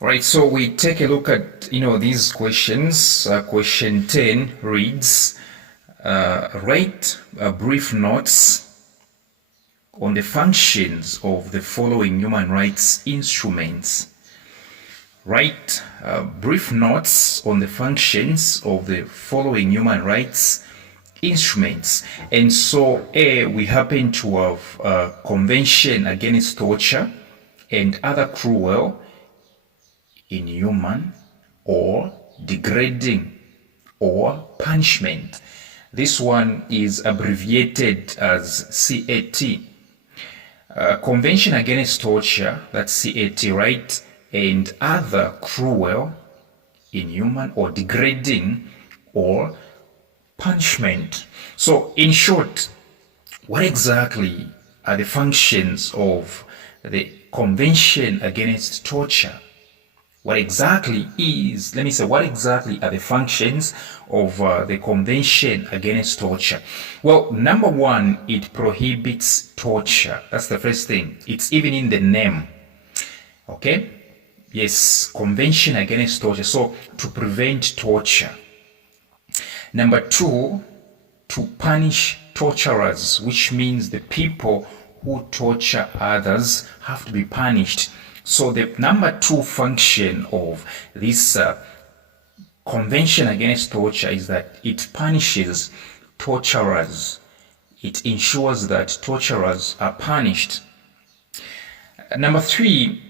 Right, so we take a look at, these questions. Question 10 reads, write brief notes on the functions of the following human rights instruments. Write brief notes on the functions of the following human rights instruments. And so A, we happen to have a Convention Against Torture and Other Cruel, inhuman, or degrading, or punishment. This one is abbreviated as CAT. Convention Against Torture, that's CAT, right? And other cruel, inhuman, or degrading, or punishment. So, in short, what exactly are the functions of the Convention Against Torture? What exactly are the functions of the Convention Against Torture? Well, number one, it prohibits torture. That's the first thing. It's even in the name. Okay? Yes, Convention Against Torture. So, to prevent torture. Number two, to punish torturers, which means the people who torture others have to be punished. So the number two function of this Convention Against Torture is that it punishes torturers. It ensures that torturers are punished. Number three,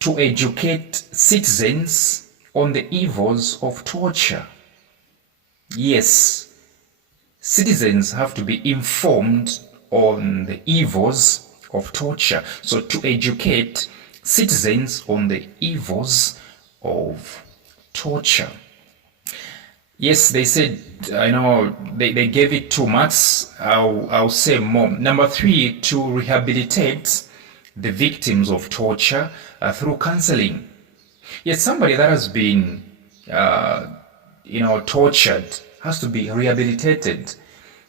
to educate citizens on the evils of torture. Yes, citizens have to be informed on the evils of torture. So to educate citizens on the evils of torture. Yes, they said, they gave it 2 marks. I'll say more. Number three, to rehabilitate the victims of torture through counseling. Yes, somebody that has been, tortured has to be rehabilitated,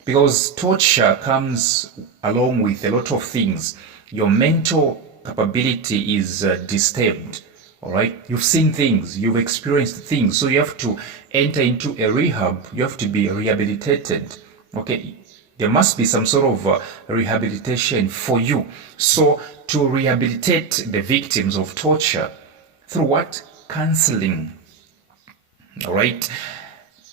because torture comes along with a lot of things. Your mental capability is disturbed. All right, you've seen things, you've experienced things, so you have to enter into a rehab. You have to be rehabilitated. Okay, there must be some sort of rehabilitation for you. So to rehabilitate the victims of torture through what? Counseling. All right.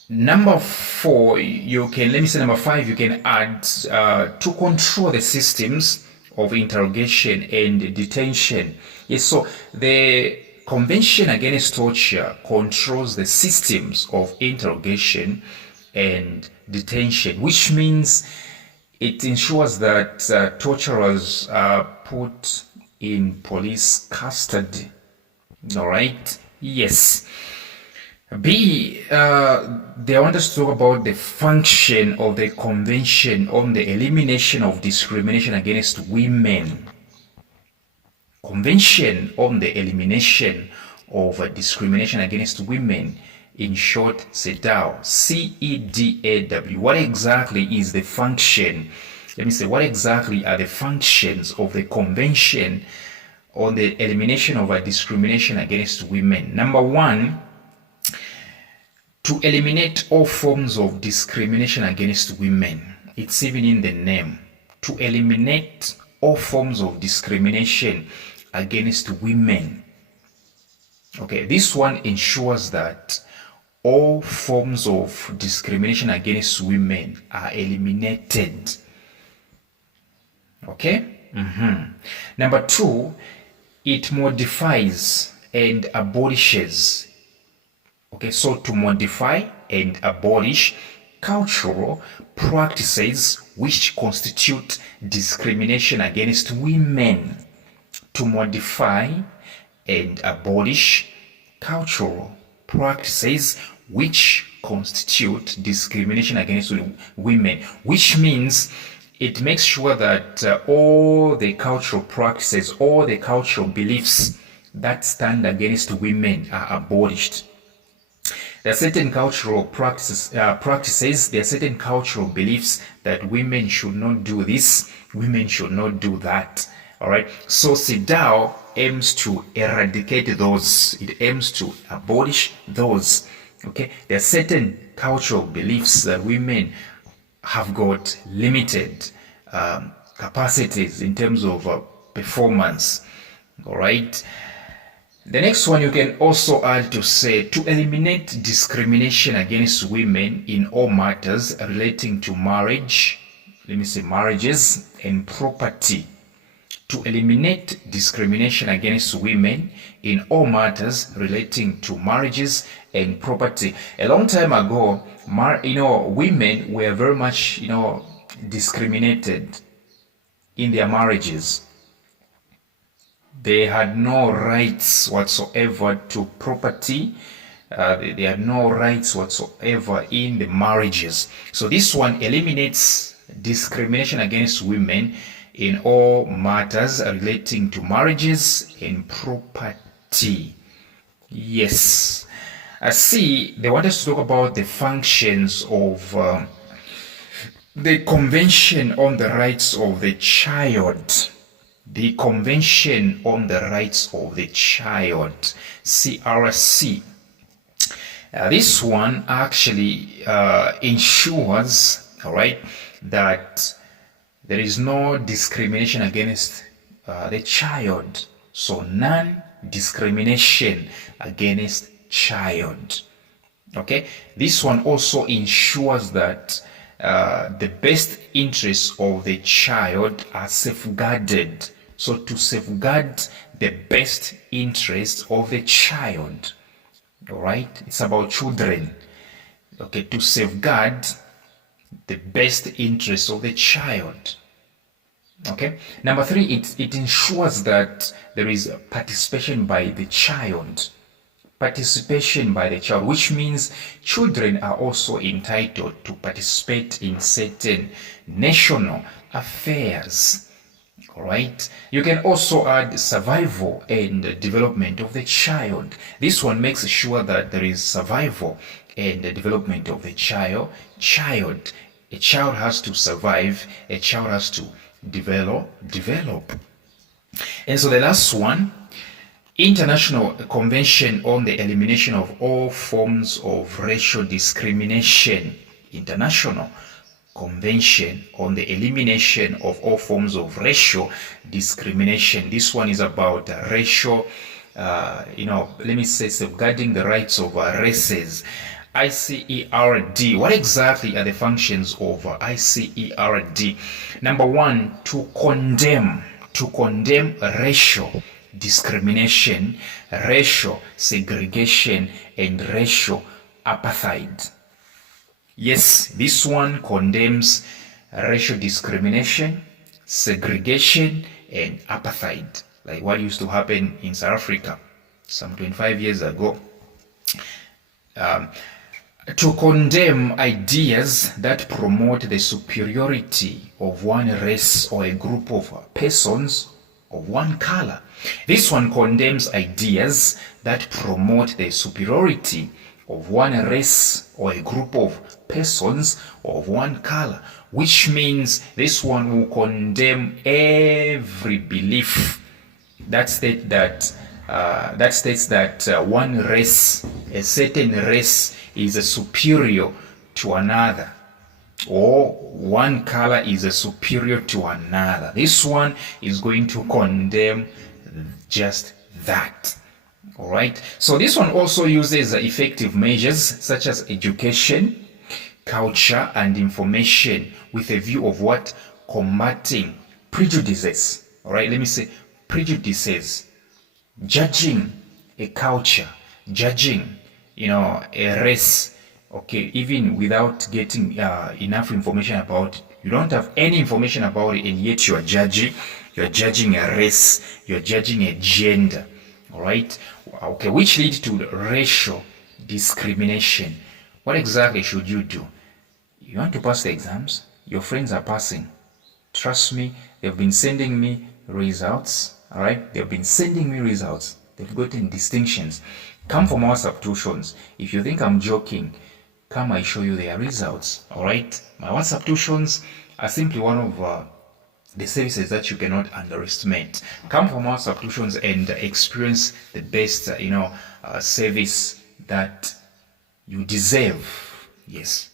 Number four, number five, you can add to control the systems of interrogation and detention. Yes, so the Convention Against Torture controls the systems of interrogation and detention, which means it ensures that torturers are put in police custody. All right? Yes. B, they want us to talk about the function of the Convention on the Elimination of Discrimination Against Women. Convention on the Elimination of Discrimination Against Women, in short, CEDAW, CEDAW. What exactly is the function? Let me say, what exactly are the functions of the Convention on the Elimination of Discrimination Against Women? Number one, to eliminate all forms of discrimination against women. It's even in the name. To eliminate all forms of discrimination against women. Okay, this one ensures that all forms of discrimination against women are eliminated. Okay? Number two, it modifies and abolishes. Okay, so to modify and abolish cultural practices which constitute discrimination against women. To modify and abolish cultural practices which constitute discrimination against women, which means it makes sure that all the cultural practices, all the cultural beliefs that stand against women are abolished. There are certain cultural practices, there are certain cultural beliefs that women should not do this, women should not do that. All right. So CEDAW aims to eradicate those. It aims to abolish those. Okay. There are certain cultural beliefs that women have got limited capacities in terms of performance. All right. The next one you can also add to say to eliminate discrimination against women in all matters relating to marriage, let me say marriages and property. To eliminate discrimination against women in all matters relating to marriages and property. A long time ago, women were very much, discriminated in their marriages. They had no rights whatsoever to property. They had no rights whatsoever in the marriages. So this one eliminates discrimination against women in all matters relating to marriages and property. Yes. I see they want us to talk about the functions of the Convention on the Rights of the Child. The Convention on the Rights of the Child, CRC. This one actually ensures, all right, that there is no discrimination against the child. So non-discrimination against child. Okay. This one also ensures that the best interests of the child are safeguarded. So to safeguard the best interests of the child, all right, it's about children. Okay, to safeguard the best interests of the child. Okay. Number 3, it ensures that there is participation by the child. Participation by the child, which means children are also entitled to participate in certain national affairs. All right. You can also add survival and development of the child. This one makes sure that there is survival and the development of the child. A child has to survive. A child has to develop. And so the last one, International Convention on the Elimination of All Forms of Racial Discrimination. International Convention on the Elimination of All Forms of Racial Discrimination. This one is about racial, let me say safeguarding the rights of races. ICERD. What exactly are the functions of ICERD? Number 1, to condemn racial discrimination, racial segregation, and racial apartheid. Yes, this one condemns racial discrimination, segregation, and apartheid, like what used to happen in South Africa some 25 years ago. To condemn ideas that promote the superiority of one race or a group of persons of one color. This one condemns ideas that promote the superiority of one race or a group of persons of one color, which means this one will condemn every belief that states that one race, a certain race, is superior to another, or one color is superior to another. This one is going to condemn just that. All right. So this one also uses effective measures such as education, culture, and information with a view of what? Combating prejudices. All right. Let me say prejudices. Judging a culture, judging, a race, okay, even without getting enough information about it. You don't have any information about it, and yet you're judging a race, you're judging a gender, all right? Okay, which leads to racial discrimination. What exactly should you do? You want to pass the exams? Your friends are passing. Trust me, they've been sending me results. All right, they've been sending me results. They've gotten distinctions. Come for more substitutions. If you think I'm joking, come, I show you their results. All right, my WhatsApp tuitions are simply one of the services that you cannot underestimate. Come from our solutions and experience the best, service that you deserve. Yes.